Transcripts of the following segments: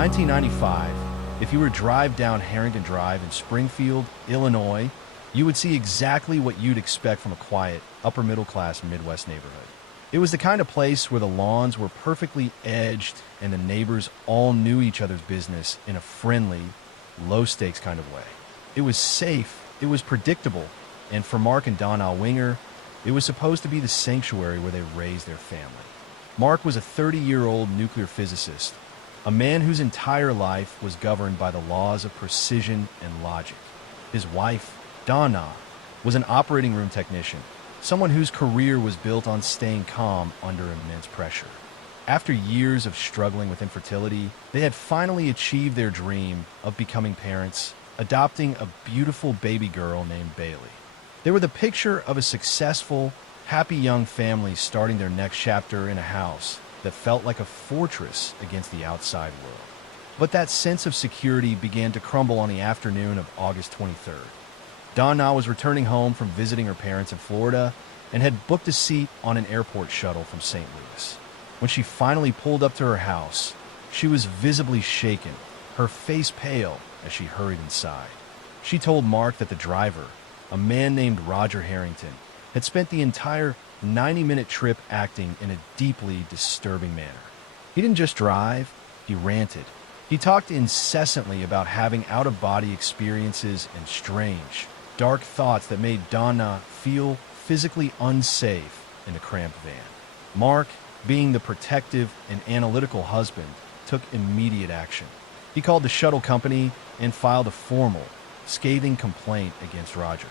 1995, if you were to drive down Harrington Drive in Springfield, Illinois, you would see exactly what you'd expect from a quiet, upper-middle-class Midwest neighborhood. It was the kind of place where the lawns were perfectly edged and the neighbors all knew each other's business in a friendly, low-stakes kind of way. It was safe, it was predictable, and for Mark and Donna Winger, it was supposed to be the sanctuary where they raised their family. Mark was a 30-year-old nuclear physicist, a man whose entire life was governed by the laws of precision and logic. His wife, Donna, was an operating room technician, someone whose career was built on staying calm under immense pressure. After years of struggling with infertility, they had finally achieved their dream of becoming parents, adopting a beautiful baby girl named Bailey. They were the picture of a successful, happy young family starting their next chapter in a house that felt like a fortress against the outside world. But that sense of security began to crumble on the afternoon of August 23rd. Donna was returning home from visiting her parents in Florida and had booked a seat on an airport shuttle from St. Louis. When she finally pulled up to her house, she was visibly shaken, her face pale as she hurried inside. She told Mark that the driver, a man named Roger Harrington, had spent the entire 90-minute trip acting in a deeply disturbing manner. He didn't just drive, he ranted. He talked incessantly about having out-of-body experiences and strange, dark thoughts that made Donna feel physically unsafe in the cramped van. Mark, being the protective and analytical husband, took immediate action. He called the shuttle company and filed a formal, scathing complaint against Roger.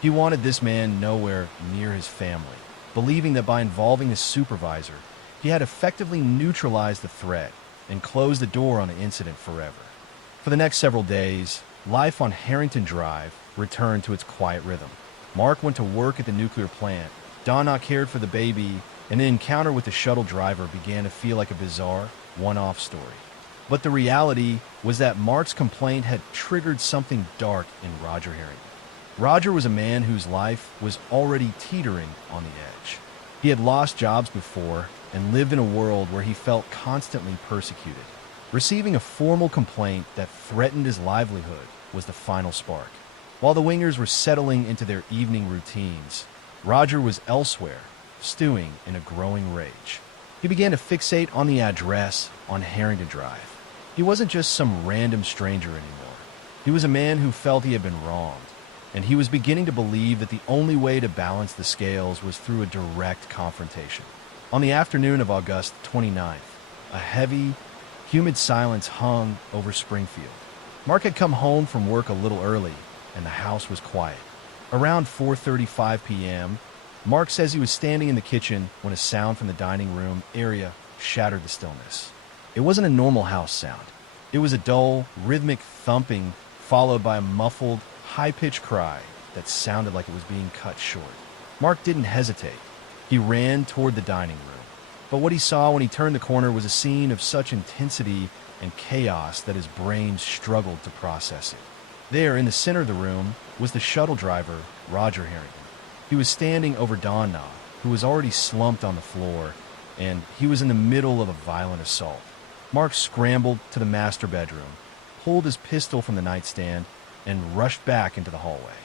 He wanted this man nowhere near his family, believing that by involving his supervisor, he had effectively neutralized the threat and closed the door on the incident forever. For the next several days, life on Harrington Drive returned to its quiet rhythm. Mark went to work at the nuclear plant, Donna cared for the baby, and the encounter with the shuttle driver began to feel like a bizarre, one-off story. But the reality was that Mark's complaint had triggered something dark in Roger Harrington. Roger was a man whose life was already teetering on the edge. He had lost jobs before and lived in a world where he felt constantly persecuted. Receiving a formal complaint that threatened his livelihood was the final spark. While the Wingers were settling into their evening routines, Roger was elsewhere, stewing in a growing rage. He began to fixate on the address on Harrington Drive. He wasn't just some random stranger anymore. He was a man who felt he had been wronged, and he was beginning to believe that the only way to balance the scales was through a direct confrontation. On the afternoon of August 29th, a heavy, humid silence hung over Springfield. Mark had come home from work a little early, and the house was quiet. Around 4:35 p.m., Mark says he was standing in the kitchen when a sound from the dining room area shattered the stillness. It wasn't a normal house sound. It was a dull, rhythmic thumping followed by a muffled, high-pitched cry that sounded like it was being cut short. Mark didn't hesitate. He ran toward the dining room. But what he saw when he turned the corner was a scene of such intensity and chaos that his brain struggled to process it. There, in the center of the room, was the shuttle driver, Roger Harrington. He was standing over Donna, who was already slumped on the floor, and he was in the middle of a violent assault. Mark scrambled to the master bedroom, pulled his pistol from the nightstand, and rushed back into the hallway.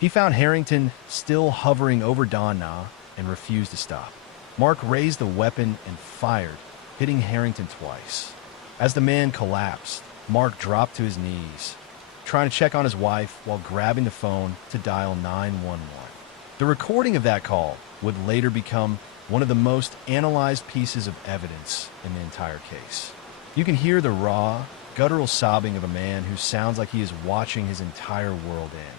He found Harrington still hovering over Donna and refused to stop. Mark raised the weapon and fired, hitting Harrington twice. As the man collapsed, Mark dropped to his knees, trying to check on his wife while grabbing the phone to dial 911. The recording of that call would later become one of the most analyzed pieces of evidence in the entire case. You can hear the raw, guttural sobbing of a man who sounds like he is watching his entire world end.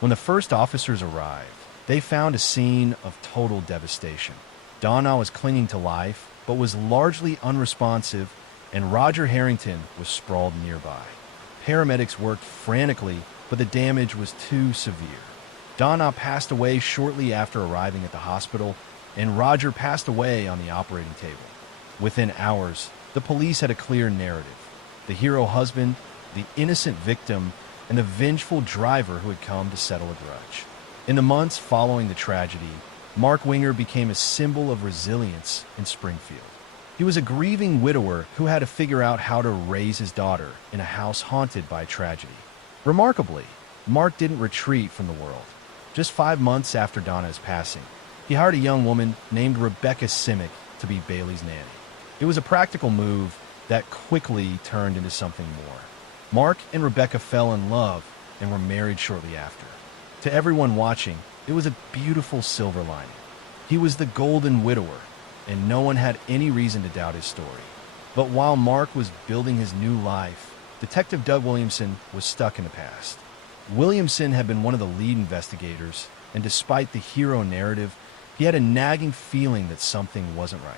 When the first officers arrived, they found a scene of total devastation. Donna was clinging to life, but was largely unresponsive, and Roger Harrington was sprawled nearby. Paramedics worked frantically, but the damage was too severe. Donna passed away shortly after arriving at the hospital, and Roger passed away on the operating table. Within hours, the police had a clear narrative: the hero husband, the innocent victim, and the vengeful driver who had come to settle a grudge. In the months following the tragedy, Mark Winger became a symbol of resilience in Springfield. He was a grieving widower who had to figure out how to raise his daughter in a house haunted by tragedy. Remarkably, Mark didn't retreat from the world. Just 5 months after Donna's passing, he hired a young woman named Rebecca Simic to be Bailey's nanny. It was a practical move that quickly turned into something more. Mark and Rebecca fell in love and were married shortly after. To everyone watching, it was a beautiful silver lining. He was the golden widower, and no one had any reason to doubt his story. But while Mark was building his new life, Detective Doug Williamson was stuck in the past. Williamson had been one of the lead investigators, and despite the hero narrative, he had a nagging feeling that something wasn't right.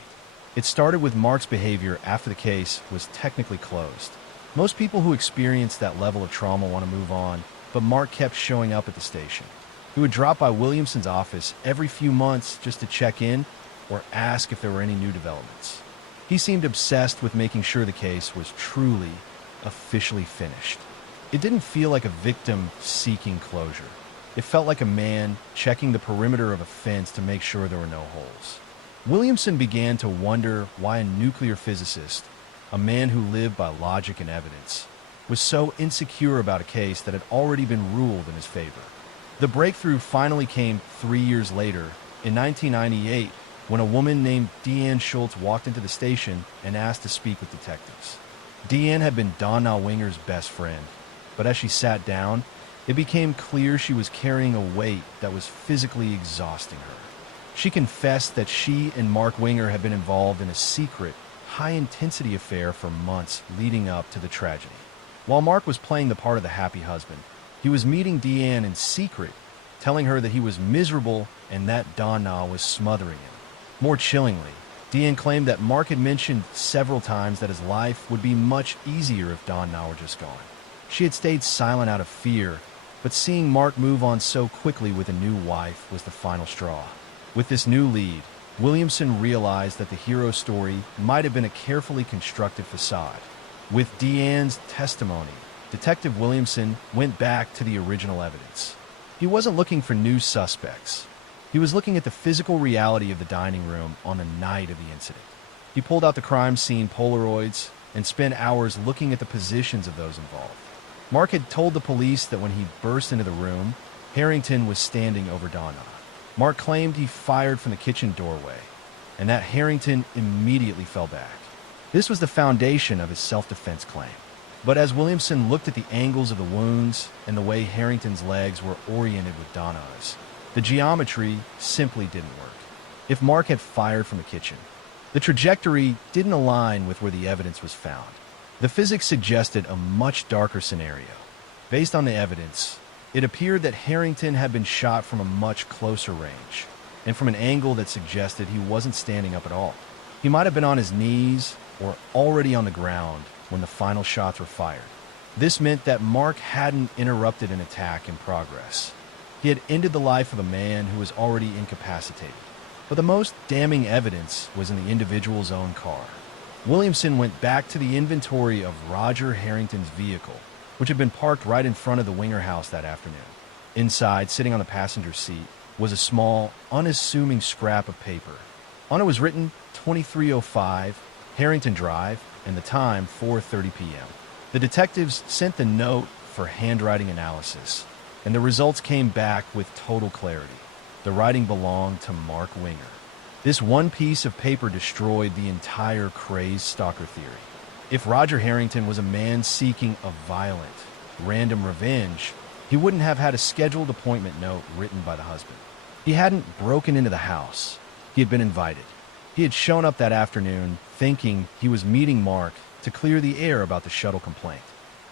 It started with Mark's behavior after the case was technically closed. Most people who experience that level of trauma want to move on, but Mark kept showing up at the station. He would drop by Williamson's office every few months just to check in or ask if there were any new developments. He seemed obsessed with making sure the case was truly, officially finished. It didn't feel like a victim seeking closure. It felt like a man checking the perimeter of a fence to make sure there were no holes. Williamson began to wonder why a nuclear physicist, a man who lived by logic and evidence, was so insecure about a case that had already been ruled in his favor. The breakthrough finally came 3 years later, in 1998, when a woman named Deanne Schultz walked into the station and asked to speak with detectives. Deanne had been Donna Winger's best friend, but as she sat down, it became clear she was carrying a weight that was physically exhausting her. She confessed that she and Mark Winger had been involved in a secret, high-intensity affair for months leading up to the tragedy. While Mark was playing the part of the happy husband, he was meeting Deanne in secret, telling her that he was miserable and that Donna was smothering him. More chillingly, Deanne claimed that Mark had mentioned several times that his life would be much easier if Donna were just gone. She had stayed silent out of fear, but seeing Mark move on so quickly with a new wife was the final straw. With this new lead, Williamson realized that the hero story might have been a carefully constructed facade. With Deanne's testimony, Detective Williamson went back to the original evidence. He wasn't looking for new suspects. He was looking at the physical reality of the dining room on the night of the incident. He pulled out the crime scene Polaroids and spent hours looking at the positions of those involved. Mark had told the police that when he burst into the room, Harrington was standing over Donna. Mark claimed he fired from the kitchen doorway, and that Harrington immediately fell back. This was the foundation of his self-defense claim. But as Williamson looked at the angles of the wounds and the way Harrington's legs were oriented with Donna's, the geometry simply didn't work. If Mark had fired from the kitchen, the trajectory didn't align with where the evidence was found. The physics suggested a much darker scenario. Based on the evidence, it appeared that Harrington had been shot from a much closer range, and from an angle that suggested he wasn't standing up at all. He might have been on his knees or already on the ground when the final shots were fired. This meant that Mark hadn't interrupted an attack in progress. He had ended the life of a man who was already incapacitated. But the most damning evidence was in the individual's own car. Williamson went back to the inventory of Roger Harrington's vehicle, which had been parked right in front of the Winger house that afternoon. Inside, sitting on the passenger seat, was a small, unassuming scrap of paper. On it was written 2305 Harrington Drive and the time 4:30 p.m. The detectives sent the note for handwriting analysis, and the results came back with total clarity. The writing belonged to Mark Winger. This one piece of paper destroyed the entire crazed stalker theory. If Roger Harrington was a man seeking a violent, random revenge, he wouldn't have had a scheduled appointment note written by the husband. He hadn't broken into the house. He had been invited. He had shown up that afternoon thinking he was meeting Mark to clear the air about the shuttle complaint.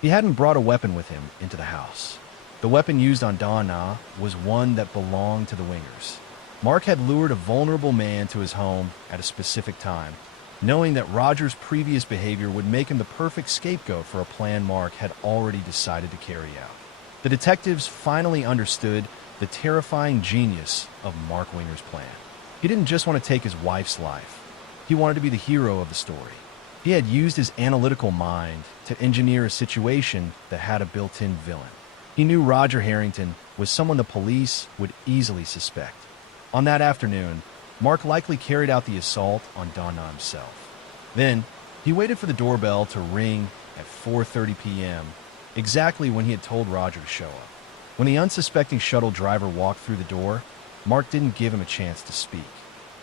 He hadn't brought a weapon with him into the house. The weapon used on Donna was one that belonged to the Wingers. Mark had lured a vulnerable man to his home at a specific time, knowing that Roger's previous behavior would make him the perfect scapegoat for a plan Mark had already decided to carry out. The detectives finally understood the terrifying genius of Mark Winger's plan. He didn't just want to take his wife's life. He wanted to be the hero of the story. He had used his analytical mind to engineer a situation that had a built-in villain. He knew Roger Harrington was someone the police would easily suspect. On that afternoon, Mark likely carried out the assault on Donna himself. Then, he waited for the doorbell to ring at 4:30 p.m., exactly when he had told Roger to show up. When the unsuspecting shuttle driver walked through the door, Mark didn't give him a chance to speak.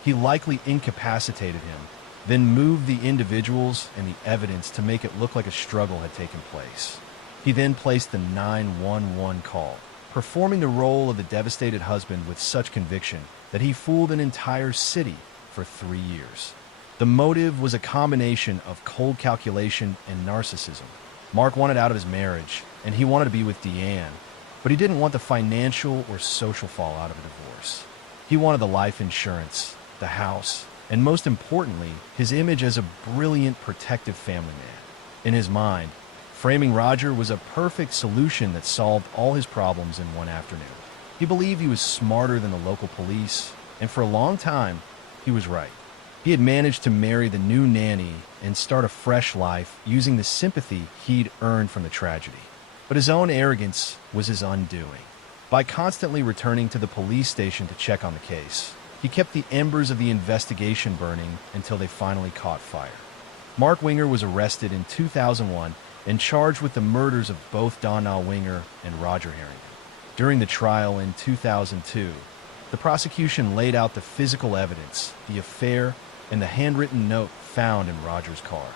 He likely incapacitated him, then moved the individuals and the evidence to make it look like a struggle had taken place. He then placed the 911 call, performing the role of the devastated husband with such conviction that he fooled an entire city for 3 years. The motive was a combination of cold calculation and narcissism. Mark wanted out of his marriage, and he wanted to be with Deanne, but he didn't want the financial or social fallout of a divorce. He wanted the life insurance, the house, and most importantly, his image as a brilliant, protective family man. In his mind, framing Roger was a perfect solution that solved all his problems in one afternoon. He believed he was smarter than the local police, and for a long time, he was right. He had managed to marry the new nanny and start a fresh life using the sympathy he'd earned from the tragedy. But his own arrogance was his undoing. By constantly returning to the police station to check on the case, he kept the embers of the investigation burning until they finally caught fire. Mark Winger was arrested in 2001 and charged with the murders of both Donnell Winger and Roger Harrington. During the trial in 2002, the prosecution laid out the physical evidence, the affair, and the handwritten note found in Roger's car.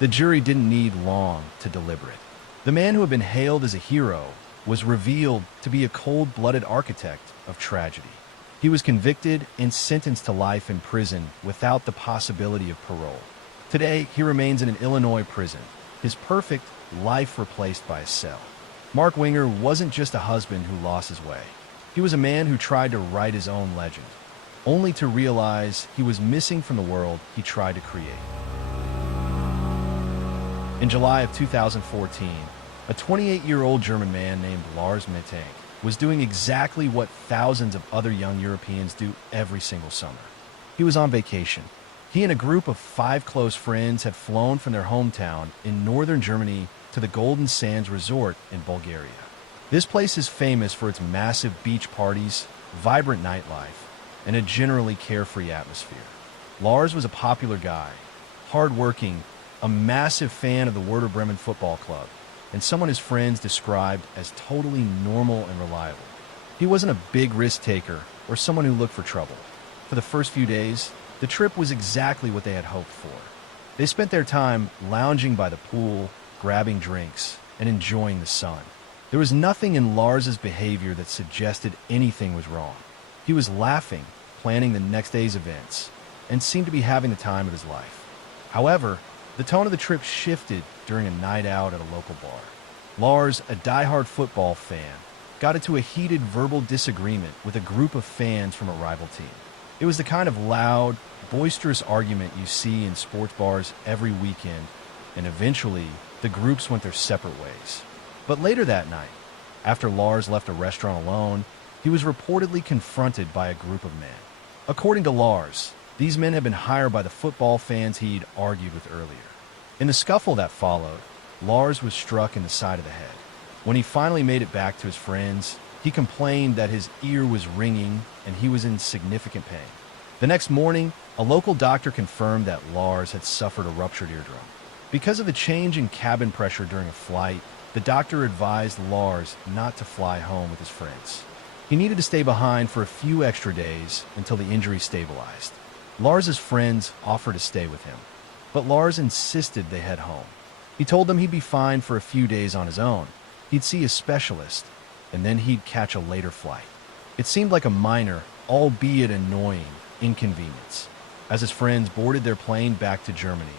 The jury didn't need long to deliberate. The man who had been hailed as a hero was revealed to be a cold-blooded architect of tragedy. He was convicted and sentenced to life in prison without the possibility of parole. Today, he remains in an Illinois prison, his perfect life replaced by a cell. Mark Winger wasn't just a husband who lost his way. He was a man who tried to write his own legend, only to realize he was missing from the world he tried to create. In July of 2014, a 28-year-old German man named Lars Mittank was doing exactly what thousands of other young Europeans do every single summer. He was on vacation. He and a group of 5 close friends had flown from their hometown in northern Germany to the Golden Sands Resort in Bulgaria. This place is famous for its massive beach parties, vibrant nightlife, and a generally carefree atmosphere. Lars was a popular guy, hardworking, a massive fan of the Werder Bremen football club, and someone his friends described as totally normal and reliable. He wasn't a big risk taker or someone who looked for trouble. For the first few days, the trip was exactly what they had hoped for. They spent their time lounging by the pool, grabbing drinks, and enjoying the sun. There was nothing in Lars's behavior that suggested anything was wrong. He was laughing, planning the next day's events, and seemed to be having the time of his life. However, the tone of the trip shifted during a night out at a local bar. Lars, a diehard football fan, got into a heated verbal disagreement with a group of fans from a rival team. It was the kind of loud, boisterous argument you see in sports bars every weekend, and eventually, the groups went their separate ways. But later that night, after Lars left a restaurant alone, he was reportedly confronted by a group of men. According to Lars, these men had been hired by the football fans he'd argued with earlier. In the scuffle that followed, Lars was struck in the side of the head. When he finally made it back to his friends, he complained that his ear was ringing and he was in significant pain. The next morning, a local doctor confirmed that Lars had suffered a ruptured eardrum. Because of the change in cabin pressure during a flight, the doctor advised Lars not to fly home with his friends. He needed to stay behind for a few extra days until the injury stabilized. Lars's friends offered to stay with him, but Lars insisted they head home. He told them he'd be fine for a few days on his own. He'd see a specialist, and then he'd catch a later flight. It seemed like a minor, albeit annoying, inconvenience. As his friends boarded their plane back to Germany,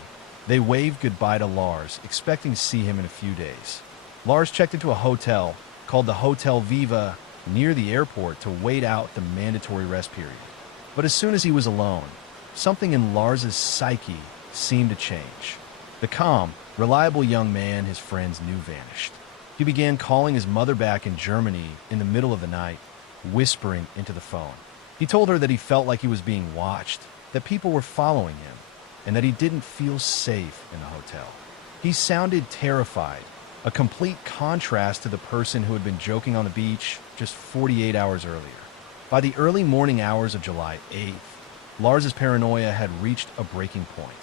they waved goodbye to Lars, expecting to see him in a few days. Lars checked into a hotel called the Hotel Viva near the airport to wait out the mandatory rest period. But as soon as he was alone, something in Lars's psyche seemed to change. The calm, reliable young man his friends knew vanished. He began calling his mother back in Germany in the middle of the night, whispering into the phone. He told her that he felt like he was being watched, that people were following him, and that he didn't feel safe in the hotel. He sounded terrified, a complete contrast to the person who had been joking on the beach just 48 hours earlier. By the early morning hours of July 8th, Lars's paranoia had reached a breaking point.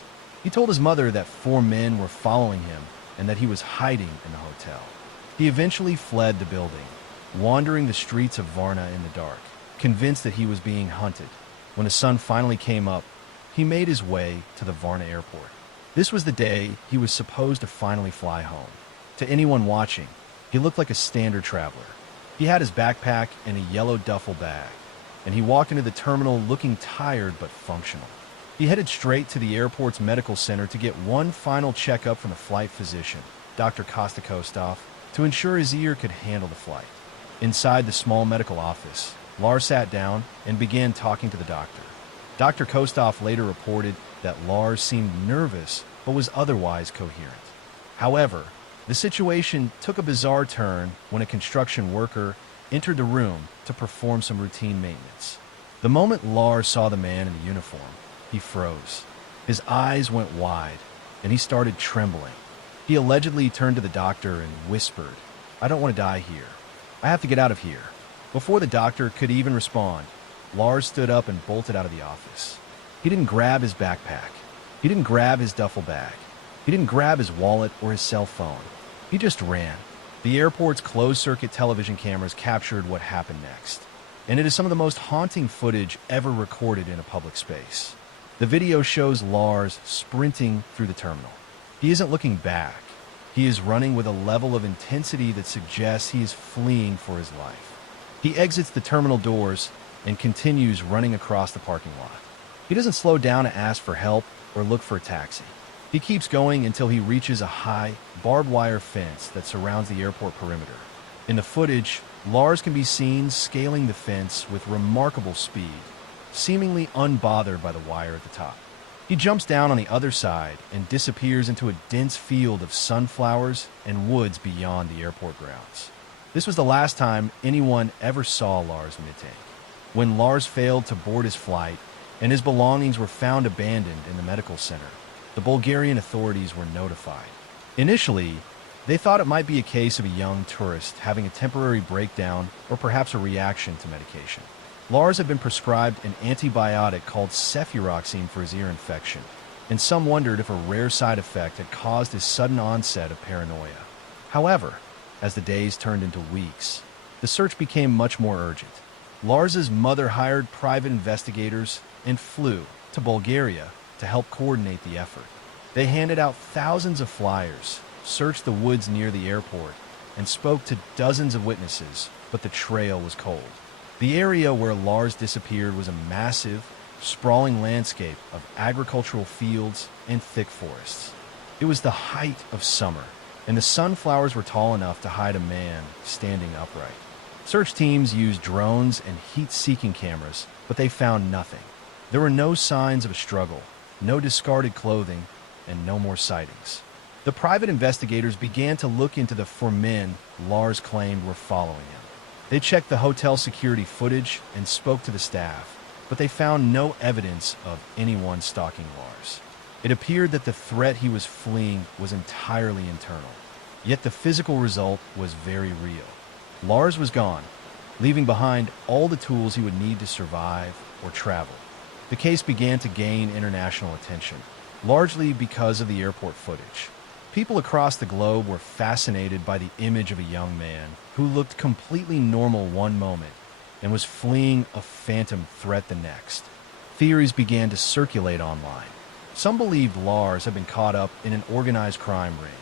He told his mother that 4 men were following him and that he was hiding in the hotel. He eventually fled the building, wandering the streets of Varna in the dark, convinced that he was being hunted. When the sun finally came up, he made his way to the Varna airport. This was the day he was supposed to finally fly home. To anyone watching, he looked like a standard traveler. He had his backpack and a yellow duffel bag, and he walked into the terminal looking tired but functional. He headed straight to the airport's medical center to get one final checkup from the flight physician, Dr. Kostakostov, to ensure his ear could handle the flight. Inside the small medical office, Lars sat down and began talking to the doctor. Dr. Kostov later reported that Lars seemed nervous but was otherwise coherent. However, the situation took a bizarre turn when a construction worker entered the room to perform some routine maintenance. The moment Lars saw the man in the uniform, he froze. His eyes went wide, and he started trembling. He allegedly turned to the doctor and whispered, "I don't want to die here. I have to get out of here." Before the doctor could even respond, Lars stood up and bolted out of the office. He didn't grab his backpack. He didn't grab his duffel bag. He didn't grab his wallet or his cell phone. He just ran. The airport's closed-circuit television cameras captured what happened next, and it is some of the most haunting footage ever recorded in a public space. The video shows Lars sprinting through the terminal. He isn't looking back. He is running with a level of intensity that suggests he is fleeing for his life. He exits the terminal doors and continues running across the parking lot. He doesn't slow down to ask for help or look for a taxi. He keeps going until he reaches a high, barbed wire fence that surrounds the airport perimeter. In the footage, Lars can be seen scaling the fence with remarkable speed, seemingly unbothered by the wire at the top. He jumps down on the other side and disappears into a dense field of sunflowers and woods beyond the airport grounds. This was the last time anyone ever saw Lars Mittank. When Lars failed to board his flight and his belongings were found abandoned in the medical center, the Bulgarian authorities were notified. Initially, they thought it might be a case of a young tourist having a temporary breakdown or perhaps a reaction to medication. Lars had been prescribed an antibiotic called cefuroxime for his ear infection, and some wondered if a rare side effect had caused his sudden onset of paranoia. However, as the days turned into weeks, the search became much more urgent. Lars's mother hired private investigators and flew to Bulgaria to help coordinate the effort. They handed out thousands of flyers, searched the woods near the airport, and spoke to dozens of witnesses, but the trail was cold. The area where Lars disappeared was a massive, sprawling landscape of agricultural fields and thick forests. It was the height of summer, and the sunflowers were tall enough to hide a man standing upright. Search teams used drones and heat-seeking cameras, but they found nothing. There were no signs of a struggle, no discarded clothing, and no more sightings. The private investigators began to look into the 4 men Lars claimed were following him. They checked the hotel security footage and spoke to the staff, but they found no evidence of anyone stalking Lars. It appeared that the threat he was fleeing was entirely internal, yet the physical result was very real. Lars was gone, leaving behind all the tools he would need to survive or travel. The case began to gain international attention, largely because of the airport footage. People across the globe were fascinated by the image of a young man who looked completely normal one moment and was fleeing a phantom threat the next. Theories began to circulate online. Some believed Lars had been caught up in an organized crime ring,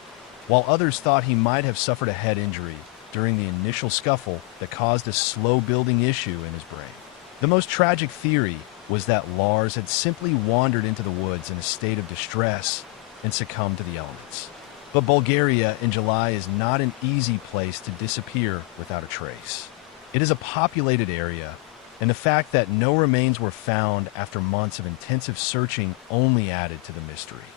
while others thought he might have suffered a head injury during the initial scuffle that caused a slow-building issue in his brain. The most tragic theory was that Lars had simply wandered into the woods in a state of distress and succumbed to the elements. But Bulgaria in July is not an easy place to disappear without a trace. It is a populated area, and the fact that no remains were found after months of intensive searching only added to the mystery.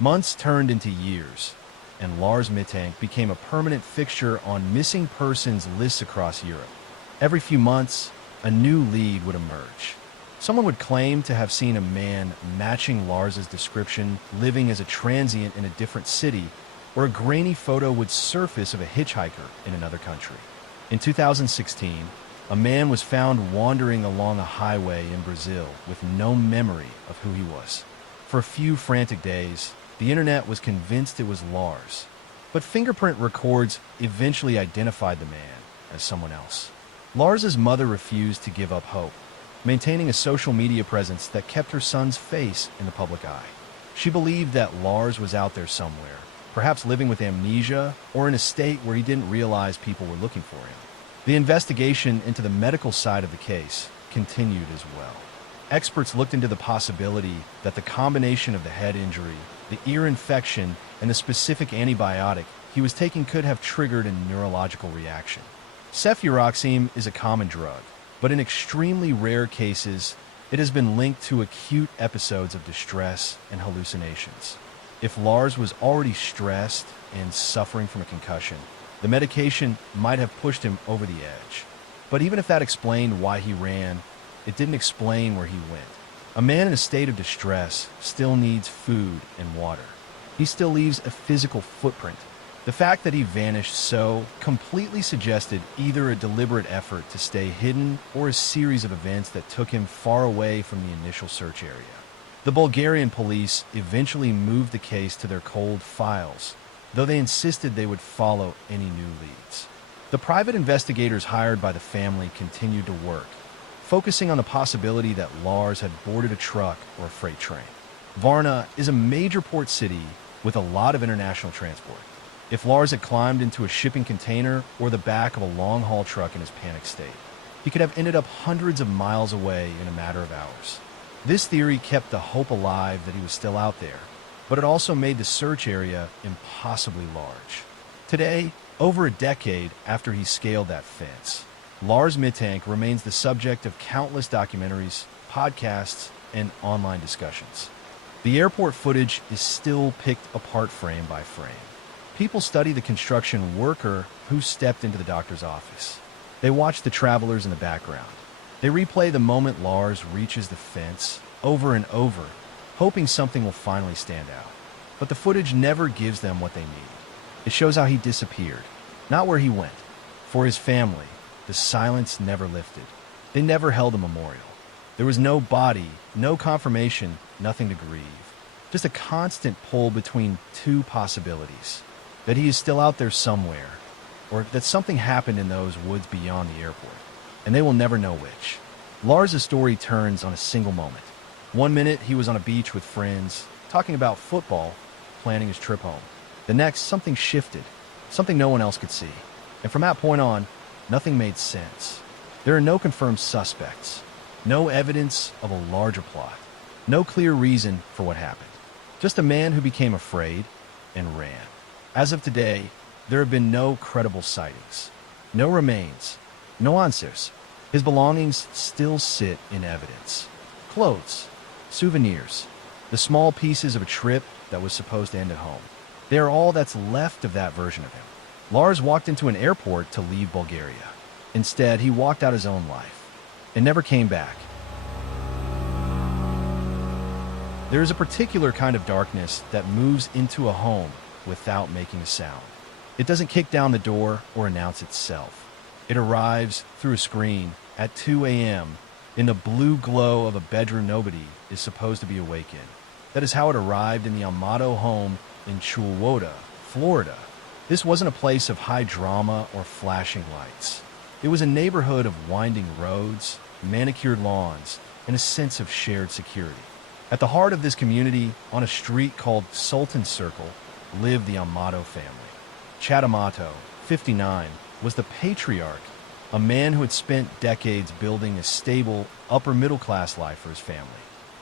Months turned into years, and Lars Mittank became a permanent fixture on missing persons lists across Europe. Every few months, a new lead would emerge. Someone would claim to have seen a man matching Lars's description living as a transient in a different city, or a grainy photo would surface of a hitchhiker in another country. In 2016, a man was found wandering along a highway in Brazil with no memory of who he was. For a few frantic days, the internet was convinced it was Lars. But fingerprint records eventually identified the man as someone else. Lars's mother refused to give up hope, maintaining a social media presence that kept her son's face in the public eye. She believed that Lars was out there somewhere, perhaps living with amnesia or in a state where he didn't realize people were looking for him. The investigation into the medical side of the case continued as well. Experts looked into the possibility that the combination of the head injury, the ear infection, and the specific antibiotic he was taking could have triggered a neurological reaction. Cefuroxime is a common drug, but in extremely rare cases, it has been linked to acute episodes of distress and hallucinations. If Lars was already stressed and suffering from a concussion, the medication might have pushed him over the edge. But even if that explained why he ran, it didn't explain where he went. A man in a state of distress still needs food and water. He still leaves a physical footprint. The fact that he vanished so completely suggested either a deliberate effort to stay hidden or a series of events that took him far away from the initial search area. The Bulgarian police eventually moved the case to their cold files, though they insisted they would follow any new leads. The private investigators hired by the family continued to work, focusing on the possibility that Lars had boarded a truck or a freight train. Varna is a major port city with a lot of international transport. If Lars had climbed into a shipping container or the back of a long-haul truck in his panic state, he could have ended up hundreds of miles away in a matter of hours. This theory kept the hope alive that he was still out there, but it also made the search area impossibly large. Today, over a decade after he scaled that fence, Lars Mittank remains the subject of countless documentaries, podcasts, and online discussions. The airport footage is still picked apart frame by frame. People study the construction worker who stepped into the doctor's office. They watch the travelers in the background. They replay the moment Lars reaches the fence over and over, hoping something will finally stand out. But the footage never gives them what they need. It shows how he disappeared, not where he went. For his family, the silence never lifted. They never held a memorial. There was no body, no confirmation, nothing to grieve. Just a constant pull between two possibilities. That he is still out there somewhere, or that something happened in those woods beyond the airport. And they will never know which. Lars' story turns on a single moment. One minute, he was on a beach with friends, talking about football, planning his trip home. The next, something shifted, something no one else could see. And from that point on, nothing made sense. There are no confirmed suspects, no evidence of a larger plot, no clear reason for what happened. Just a man who became afraid and ran. As of today, there have been no credible sightings, no remains, no answers. His belongings still sit in evidence. Clothes, souvenirs, the small pieces of a trip that was supposed to end at home. They are all that's left of that version of him. Lars walked into an airport to leave Bulgaria. Instead, he walked out his own life and never came back. There is a particular kind of darkness that moves into a home without making a sound. It doesn't kick down the door or announce itself. It arrives through a screen at 2 a.m. in the blue glow of a bedroom nobody is supposed to be awake in. That is how it arrived in the Amato home in Chulwoda, Florida. This wasn't a place of high drama or flashing lights. It was a neighborhood of winding roads, manicured lawns, and a sense of shared security. At the heart of this community, on a street called Sultan Circle, lived the Amato family. Chad Amato, 59, was the patriarch, a man who had spent decades building a stable, upper-middle-class life for his family.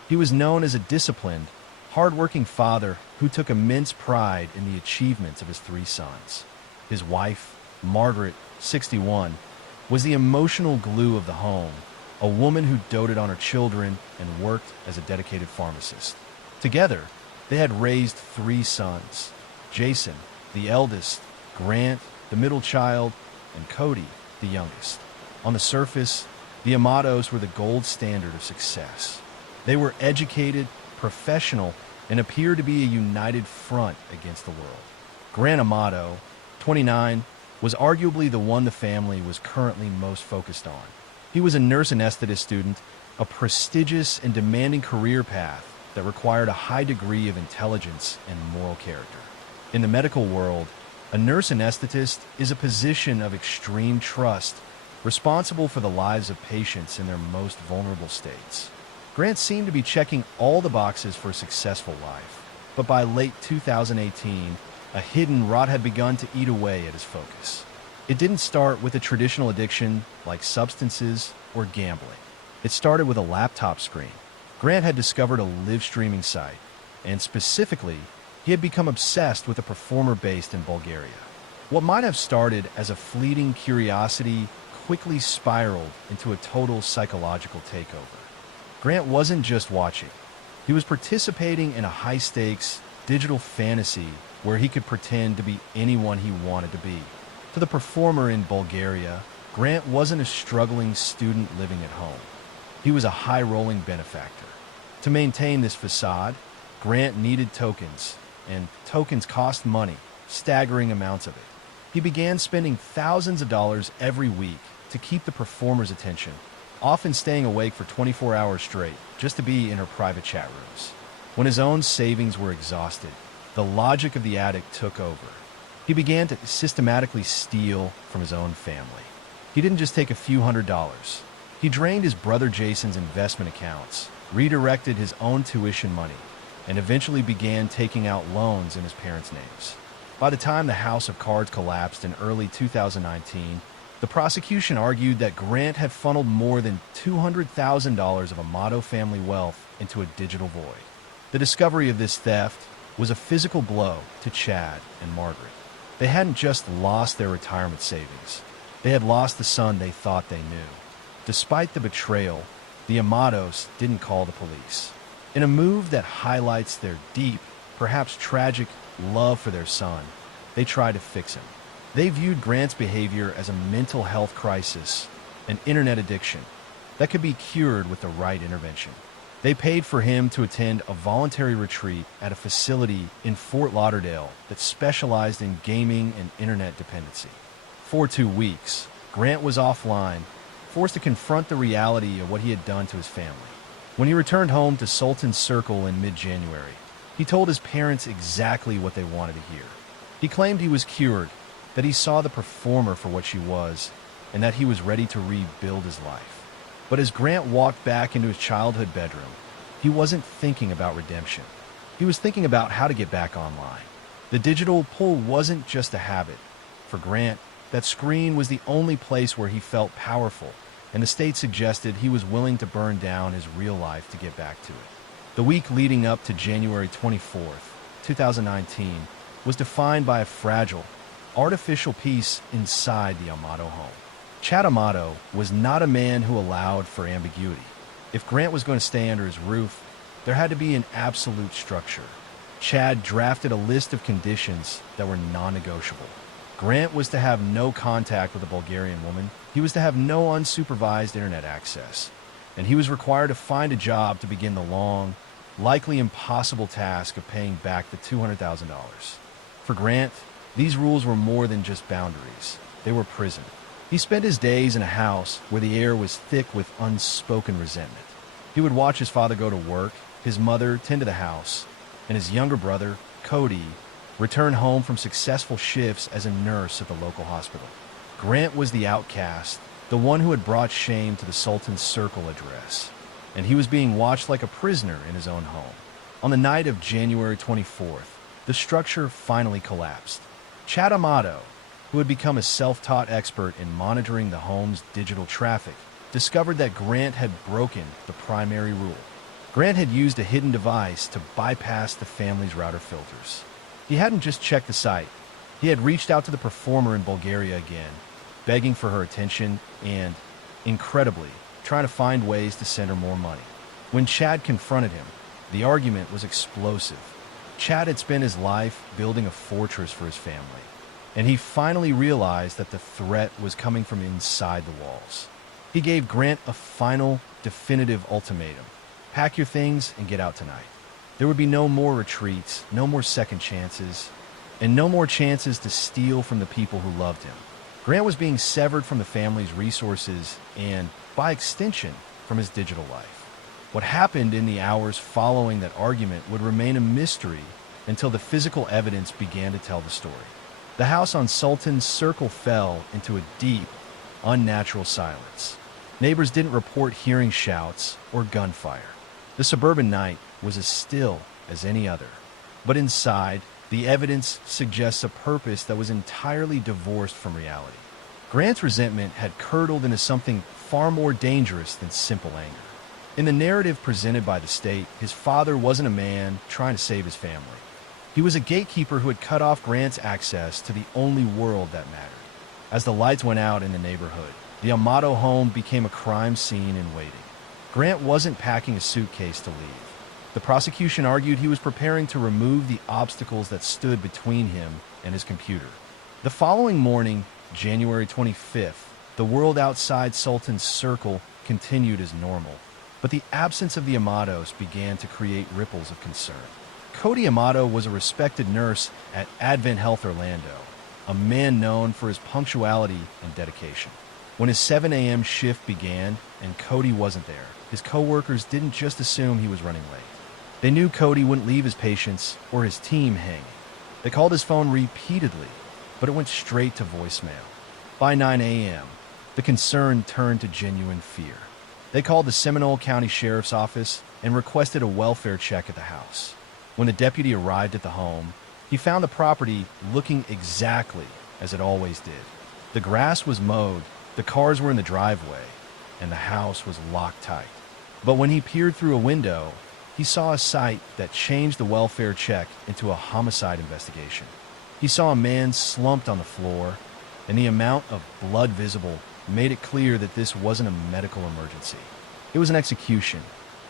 He was known as a disciplined, hard-working father who took immense pride in the achievements of his three sons. His wife, Margaret, 61, was the emotional glue of the home, a woman who doted on her children and worked as a dedicated pharmacist. Together, they had raised three sons: Jason, the eldest, Grant, the middle child, and Cody, the youngest. On the surface, the Amatos were the gold standard of success. They were educated, professional, and appeared to be a united front against the world. Grant Amato, 29, was arguably the one the family was currently most focused on. He was a nurse anesthetist student, a prestigious and demanding career path that required a high degree of intelligence and moral character. In the medical world, a nurse anesthetist is a position of extreme trust, responsible for the lives of patients in their most vulnerable states. Grant seemed to be checking all the boxes for a successful life, but by late 2018, a hidden rot had begun to eat away at his focus. It didn't start with a traditional addiction like substances or gambling. It started with a laptop screen. Grant had discovered a live streaming site, and specifically, he had become obsessed with a performer based in Bulgaria. What might have started as a fleeting curiosity quickly spiraled into a total psychological takeover. Grant wasn't just watching. He was participating in a high-stakes digital fantasy where he could pretend to be anyone he wanted to be. To the performer in Bulgaria, Grant wasn't a struggling student living at home. He was a high-rolling benefactor. To maintain this facade, Grant needed tokens, and tokens cost money, staggering amounts of it. He began spending thousands of dollars every week to keep the performer's attention, often staying awake for 24 hours straight just to be in her private chat rooms. When his own savings were exhausted, the logic of the addict took over. He began to systematically steal from his own family. He didn't just take a few $100s. He drained his brother Jason's investment accounts, redirected his own tuition money, and eventually began taking out loans in his parents' names. By the time the House of Cards collapsed in early 2019, the prosecution argued that Grant had funneled more than $200,000 of Amato family wealth into a digital void. The discovery of this theft was a physical blow to Chad and Margaret. They hadn't just lost their retirement savings. They had lost the son they thought they knew. Despite the betrayal, the Amatos didn't call the police. In a move that highlights their deep, perhaps tragic, love for their son, they tried to fix him. They viewed Grant's behavior as a mental health crisis, an internet addiction, that could be cured with the right intervention. They paid for him to attend a voluntary retreat at a facility in Fort Lauderdale that specialized in gaming and internet dependency. For 2 weeks, Grant was offline, forced to confront the reality of what he had done to his family. When he returned home to Sultan's Circle in mid-January, he told his parents exactly what they wanted to hear. He claimed he was cured, that he saw the performer for what she was, and that he was ready to rebuild his life. But as Grant walked back into his childhood bedroom, he wasn't thinking about redemption. He was thinking about how to get back online. The digital pull wasn't just a habit. For Grant, that screen was the only place where he felt powerful, and the state suggested he was willing to burn down his real life to get back to it. The week leading up to January 24th, 2019, was defined by a fragile, artificial peace inside the Amato home. Chad Amato was not a man who allowed for ambiguity. If Grant was going to stay under his roof, there had to be an absolute structure. Chad drafted a list of conditions that were non-negotiable. Grant was to have no contact with a Bulgarian woman. He was to have no unsupervised internet access. And he was required to find a job to begin the long, likely impossible task of paying back the $200,000. For Grant, these rules were more than just boundaries. They were prison. He spent his days in a house where the air was thick with unspoken resentment. He would watch his father go to work, his mother tend to the house, and his younger brother, Cody, return home from successful shifts as a nurse at the local hospital. Grant was the outcast, the one who had brought shame to the Sultan's Circle address, and he was being watched like a prisoner in his own home. On the night of January 24th, the structure finally collapsed. Chad Amato, who had become a self-taught expert in monitoring the home's digital traffic, discovered that Grant had broken the primary rule. Grant had used a hidden device to bypass the family's router filters. He hadn't just checked the site. He had reached out to the performer in Bulgaria again, begging for her attention and, incredibly, trying to find ways to send her more money. When Chad confronted him, the argument was explosive. Chad had spent his life building a fortress for his family, and he finally realized that the threat was coming from inside the walls. He gave Grant a final, definitive ultimatum. Pack your things and get out tonight. There would be no more retreats, no more second chances, and no more chances to steal from the people who loved him. Grant was being severed from the family's resources and, by extension, from his digital life. What happened in the hours following that argument would remain a mystery until the physical evidence began to tell the story. The house on Sultan's Circle fell into a deep, unnatural silence. Neighbors didn't report hearing shouts or gunfire. The suburban night was as still as any other. But inside, the evidence suggests a purpose that was entirely divorced from reality. Grant's resentment had curdled into something far more dangerous than simple anger. In the narrative presented by the state, his father wasn't a man trying to save his family. He was a gatekeeper who had cut off Grant's access to the only world that mattered. As the lights went out in the neighborhood, the Amato home became a crime scene in waiting. Grant wasn't packing a suitcase to leave. The prosecution argued he was preparing to remove the obstacles that stood between him and his computer. The following morning, January 25th, the world outside Sultan's Circle continued as normal, but the absence of the Amatos began to create ripples of concern. Cody Amato was a respected nurse at Advent Health Orlando, a man known for his punctuality and dedication. When his 7 a.m. shift began and Cody wasn't there, his coworkers didn't just assume he was running late. They knew Cody wouldn't leave his patients or his team hanging. They called his phone repeatedly, but it went straight to voicemail. By 9 a.m., the concern turned to genuine fear. They called the Seminole County Sheriff's Office and requested a welfare check at the house. When the deputy arrived at the home, he found the property looking exactly as it always did. The grass was mowed, the cars were in the driveway, and the house was locked tight. But when he peered through a window, he saw a sight that changed the welfare check into a homicide investigation. He saw a man slumped on the floor, and the amount of blood visible made it clear that this wasn't a medical emergency. It was an execution.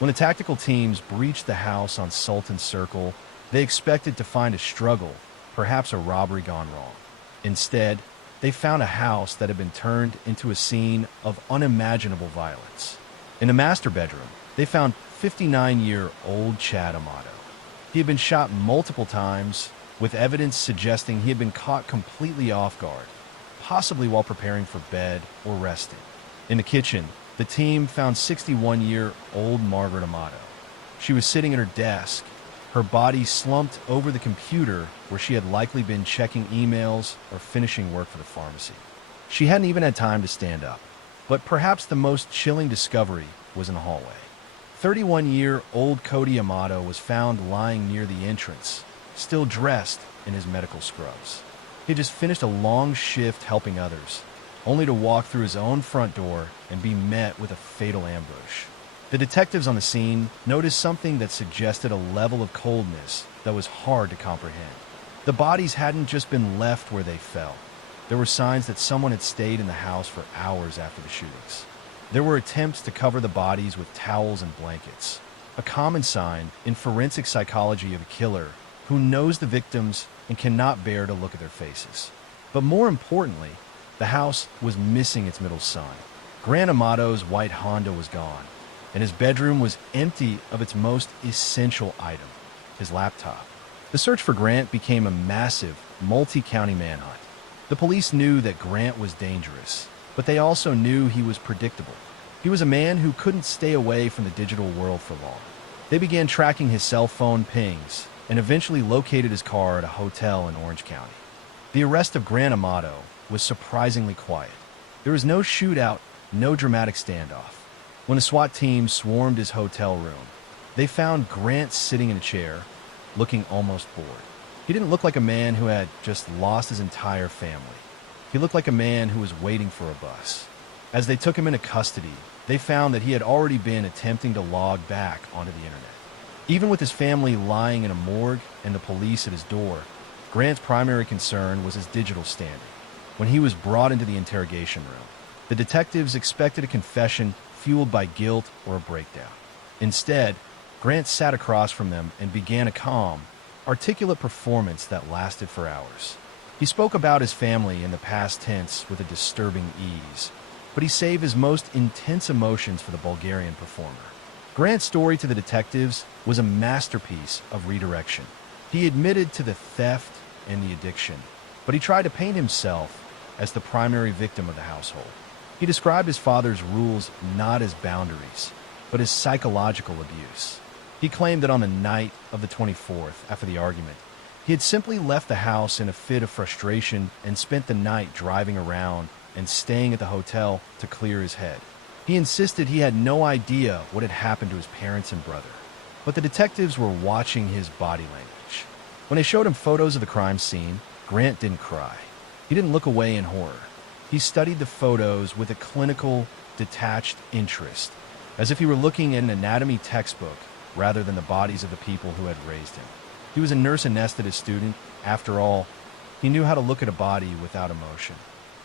When the tactical teams breached the house on Sultan Circle, they expected to find a struggle, perhaps a robbery gone wrong. Instead, they found a house that had been turned into a scene of unimaginable violence. In the master bedroom, they found 59-year-old Chad Amato. He had been shot multiple times, with evidence suggesting he had been caught completely off guard, possibly while preparing for bed or resting. In the kitchen, the team found 61-year-old Margaret Amato. She was sitting at her desk, her body slumped over the computer where she had likely been checking emails or finishing work for the pharmacy. She hadn't even had time to stand up. But perhaps the most chilling discovery was in the hallway. 31-year-old Cody Amato was found lying near the entrance, still dressed in his medical scrubs. He had just finished a long shift helping others, only to walk through his own front door and be met with a fatal ambush. The detectives on the scene noticed something that suggested a level of coldness that was hard to comprehend. The bodies hadn't just been left where they fell. There were signs that someone had stayed in the house for hours after the shootings. There were attempts to cover the bodies with towels and blankets, a common sign in forensic psychology of a killer who knows the victims and cannot bear to look at their faces. But more importantly, the house was missing its middle son. Grant Amato's white Honda was gone, and his bedroom was empty of its most essential item, his laptop. The search for Grant became a massive, multi-county manhunt. The police knew that Grant was dangerous, but they also knew he was predictable. He was a man who couldn't stay away from the digital world for long. They began tracking his cell phone pings and eventually located his car at a hotel in Orange County. The arrest of Grant Amato was surprisingly quiet. There was no shootout, no dramatic standoff. When the SWAT team swarmed his hotel room, they found Grant sitting in a chair, looking almost bored. He didn't look like a man who had just lost his entire family. He looked like a man who was waiting for a bus. As they took him into custody, they found that he had already been attempting to log back onto the internet. Even with his family lying in a morgue and the police at his door, Grant's primary concern was his digital standing. When he was brought into the interrogation room, the detectives expected a confession fueled by guilt or a breakdown. Instead, Grant sat across from them and began a calm, articulate performance that lasted for hours. He spoke about his family in the past tense with a disturbing ease, but he saved his most intense emotions for the Bulgarian performer. Grant's story to the detectives was a masterpiece of redirection. He admitted to the theft and the addiction, but he tried to paint himself as the primary victim of the household. He described his father's rules not as boundaries, but as psychological abuse. He claimed that on the night of the 24th, after the argument, he had simply left the house in a fit of frustration and spent the night driving around and staying at the hotel to clear his head. He insisted he had no idea what had happened to his parents and brother, but the detectives were watching his body language. When they showed him photos of the crime scene, Grant didn't cry. He didn't look away in horror. He studied the photos with a clinical, detached interest, as if he were looking at an anatomy textbook rather than the bodies of the people who had raised him. He was a nurse anesthetist student. After all, he knew how to look at a body without emotion.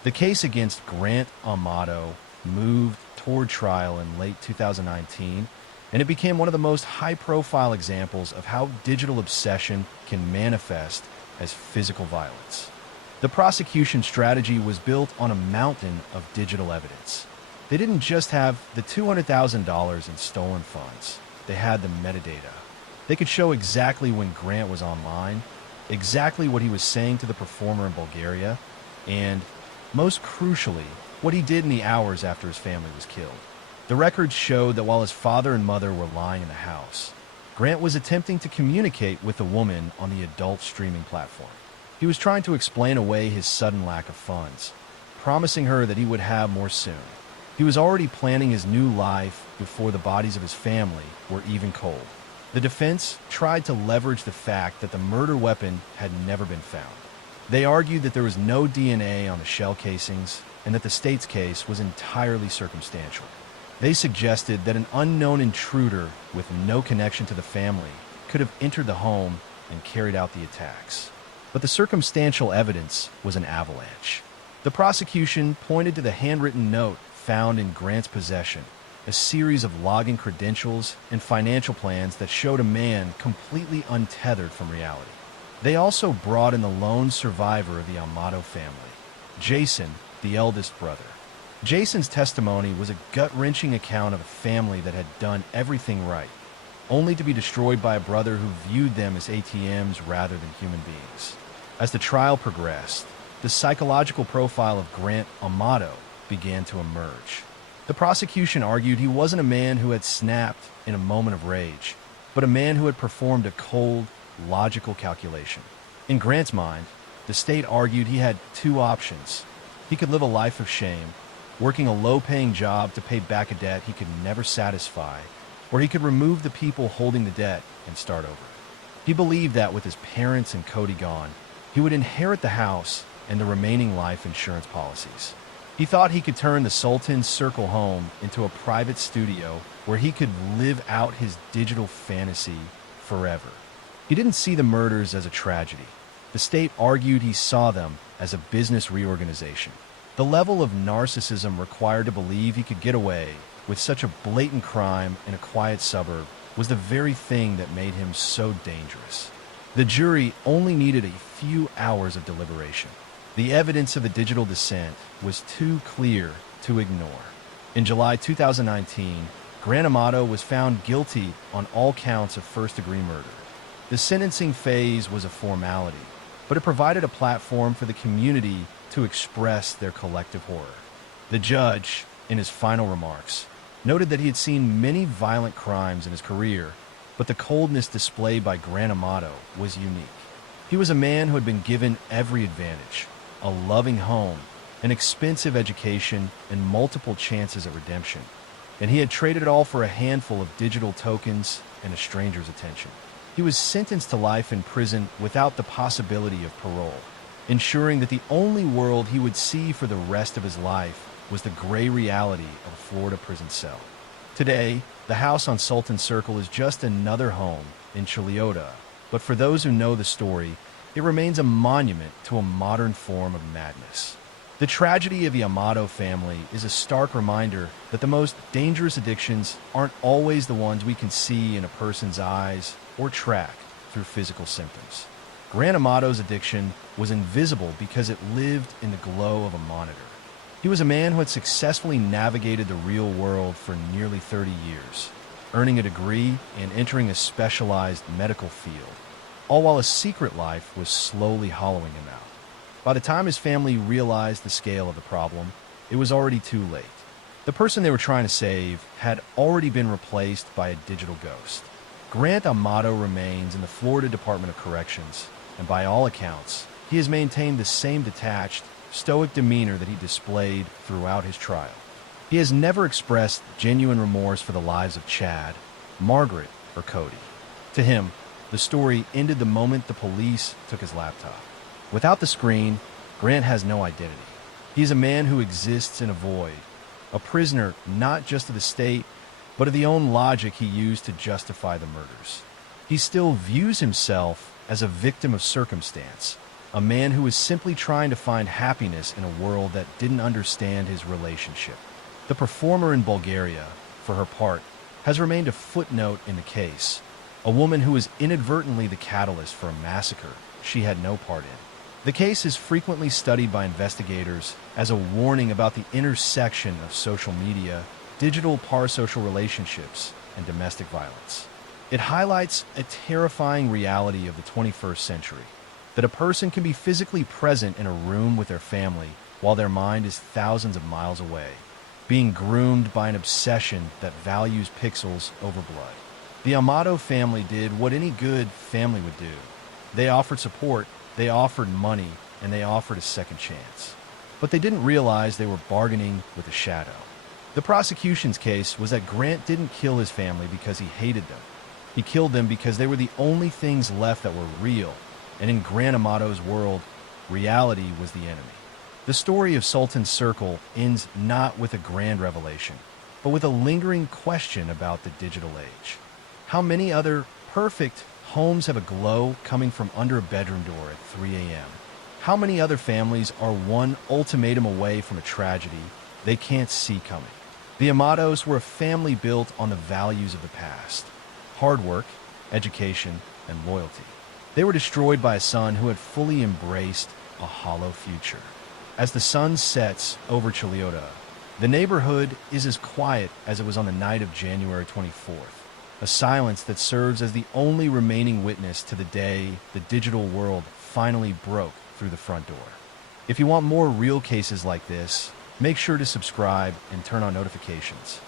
The case against Grant Amato moved toward trial in late 2019, and it became one of the most high-profile examples of how digital obsession can manifest as physical violence. The prosecution strategy was built on a mountain of digital evidence. They didn't just have the $200,000 in stolen funds. They had the metadata. They could show exactly when Grant was online, exactly what he was saying to the performer in Bulgaria, and, most crucially, what he did in the hours after his family was killed. The records showed that while his father and mother were lying in the house, Grant was attempting to communicate with a woman on the adult streaming platform. He was trying to explain away his sudden lack of funds, promising her that he would have more soon. He was already planning his new life before the bodies of his family were even cold. The defense tried to leverage the fact that the murder weapon had never been found. They argued that there was no DNA on the shell casings and that the state's case was entirely circumstantial. They suggested that an unknown intruder with no connection to the family could have entered the home and carried out the attacks. But the circumstantial evidence was an avalanche. The prosecution pointed to the handwritten note found in Grant's possession, a series of login credentials and financial plans that showed a man completely untethered from reality. They also brought in the lone survivor of the Amato family, Jason, the eldest brother. Jason's testimony was a gut-wrenching account of a family that had done everything right, only to be destroyed by a brother who viewed them as ATMs rather than human beings. As the trial progressed, the psychological profile of Grant Amato began to emerge. The prosecution argued he wasn't a man who had snapped in a moment of rage, but a man who had performed a cold, logical calculation. In Grant's mind, the state argued he had two options. He could live a life of shame, working a low-paying job to pay back a debt he could never satisfy, or he could remove the people holding the debt and start over. He believed that with his parents and Cody gone, he would inherit the house and the remaining life insurance policies. He thought he could turn the Sultan's Circle home into a private studio where he could live out his digital fantasy forever. He didn't see the murders as a tragedy. The state argued he saw them as a business reorganization. The level of narcissism required to believe he could get away with such a blatant crime in a quiet suburb was the very thing that made him so dangerous. The jury only needed a few hours of deliberation. The evidence of the digital descent was too clear to ignore. In July 2019, Grant Amato was found guilty on all counts of first-degree murder. The sentencing phase was a formality, but it provided a platform for the community to express their collective horror. The judge, in his final remarks, noted that he had seen many violent crimes in his career, but the coldness displayed by Grant Amato was unique. He was a man who had been given every advantage: a loving home, an expensive education, and multiple chances at redemption. And he had traded it all for a handful of digital tokens and a stranger's attention. He was sentenced to life in prison without the possibility of parole, ensuring that the only world he would see for the rest of his life was the gray reality of a Florida prison cell. Today, the house on Sultan Circle is just another home in Chiliota, but for those who know the story, it remains a monument to a modern form of madness. The tragedy of the Amato family is a stark reminder that the most dangerous addictions aren't always the ones we can see in a person's eyes or track through physical symptoms. Grant Amato's addiction was invisible because it lived in the glow of a monitor. He was a man who had successfully navigated the real world for nearly 30 years, earning a degree and entering a specialized medical field, all while a secret life was slowly hollowing him out. By the time his family realized the scale of the problem, it was already too late. The person they were trying to save had already been replaced by a digital ghost. Grant Amato remains in the Florida Department of Corrections, and by all accounts, he has maintained the same detached, stoic demeanor that he displayed throughout his trial. He has never expressed genuine remorse for the lives of Chad, Margaret, or Cody. To him, the story ended the moment the police took his laptop. Without the screen, Grant has no identity. He is a man who exists in a void, a prisoner not just of the state, but of the own logic he used to justify the murders. He still views himself as a victim of circumstance, a man who is simply trying to find happiness in a world that didn't understand his relationship. The performer in Bulgaria, for her part, has remained a footnote in the case, a woman who was inadvertently the catalyst for a massacre she had no part in. The case is frequently studied by investigators as a warning about the intersection of social media, digital parasocial relationships, and domestic violence. It highlights a terrifying reality of the 21st century, that a person can be physically present in a room with their family while their mind is thousands of miles away, being groomed by an obsession that values pixels over blood. The Amato family did what any good family would do. They offered support, they offered money, and they offered a second chance. But they didn't realize they were bargaining with a shadow. The prosecution's case was that Grant didn't kill his family because he hated them. He killed them because they were the only things left that were real, and in Grant Amato's world, reality was the enemy. The story of Sultan's Circle ends not with a grand revelation, but with a lingering question about the digital age. How many other perfect homes have a glow coming from under a bedroom door at 3 a.m.? How many other families are one ultimatum away from a tragedy they can't see coming? The Amatos were a family built on the values of the past: hard work, education, and loyalty. They were destroyed by a son who had fully embraced a hollow future. As the sun sets over Chiliota, the neighborhood is as quiet as it was on the night of January 24th. A silence that serves as the only remaining witness to the day the digital world finally broke through the front door. If you want more real cases like this, make sure to subscribe and turn on notifications.